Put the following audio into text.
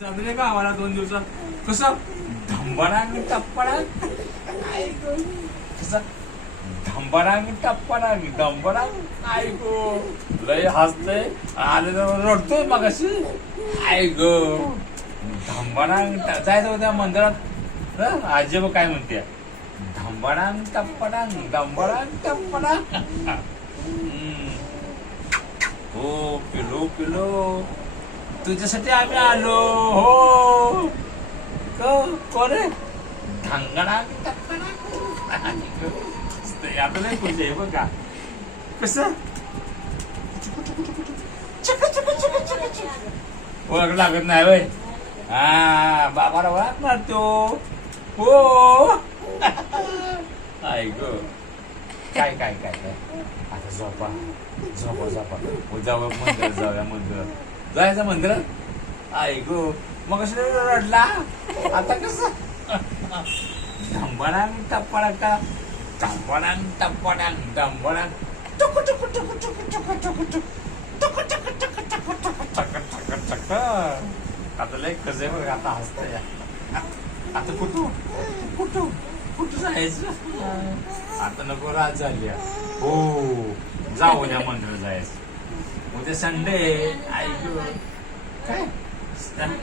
चालू का आम्हाला दोन दिवसात? कसं? धंबडांग टप्पडांग ऐकू. कसं? धंबडांग टप्पडांग धंबडांग ऐकू. लय हसते आले तर रडतोय मग अशी ऐक धंबडांग ट- जायचं होत्या मंदिरात? आजोबा काय म्हणते? धंबडांग टप्पडांग धंबडांग टप्पडांग. हो पिलो पिलो. तुझ्यासाठी आम्ही आलो हो. कोण आहे? धांगडा आता नाही आहे बघा. कस? ओळख लागत नाही वय हा बाबाला ओळख तो हो. ऐक काय काय काय काय? आता झोपा. झोपा झोपा. जाऊया मंदिर जाऊया मंदिरात. जायचं मंदिरात ऐक मग कसं रडला आता कसं धंबडांग टप्पडाका धंबडांग टप्पडांग धंबडांग टुकु टुकु टुकु टुकु टुकु टुकु टुकु टुकु टुकु टुकु टुकु टुकु टक टक आता लय कसे बघ आता हसतंय आता कुठू कुठू कुठं जायचं आता नको रात झाली. हो जाऊ उद्या मंदिर जायचं उद्या संडे ऐक काय?